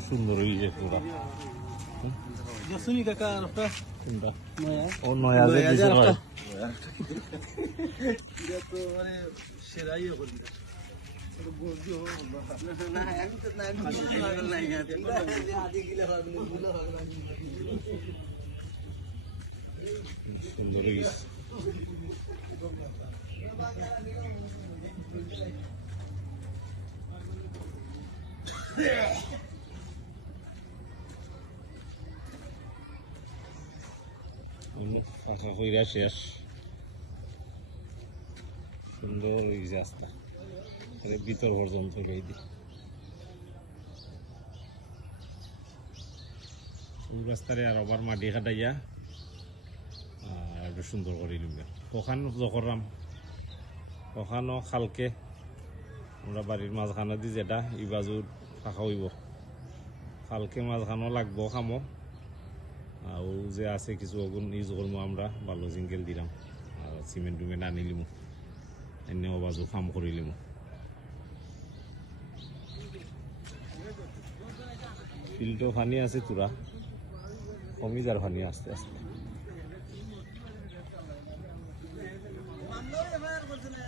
সুন্দর হয়েছে পুরা জসুনি কাকা একটা কোনটা নয়া ও নয়া যে দিছে ভাই এটা তো মানে সেরাই হবে না এখন তো না আদি গিলা হবে গুলো হবে সুন্দর হয়েছে ফাঁকা কইরা শেষ সুন্দর হয়েছে রাস্তা ভিতর পর্যন্ত এই রাস্তারে আর আবার মাটি কাটাইয়া আর একটু সুন্দর করে নিবে ওখানে যখন ওখানেও খালকে আমরা বাড়ির মাঝখানে দি যেটা এই বাজু ফাঁকা হইব খালকে মাঝখানেও লাগবো খামো আর যে আছে কিছু অগুন ইউজ করবো আমরা ভালো জিঙ্গেল দিলাম আর সিমেন্ট টুমেন্ট আনি লিমু এনে বাজু খাম করে লিমু ফিল্ডও পানি আছে তোরা কমি যার পানি আস্তে আস্তে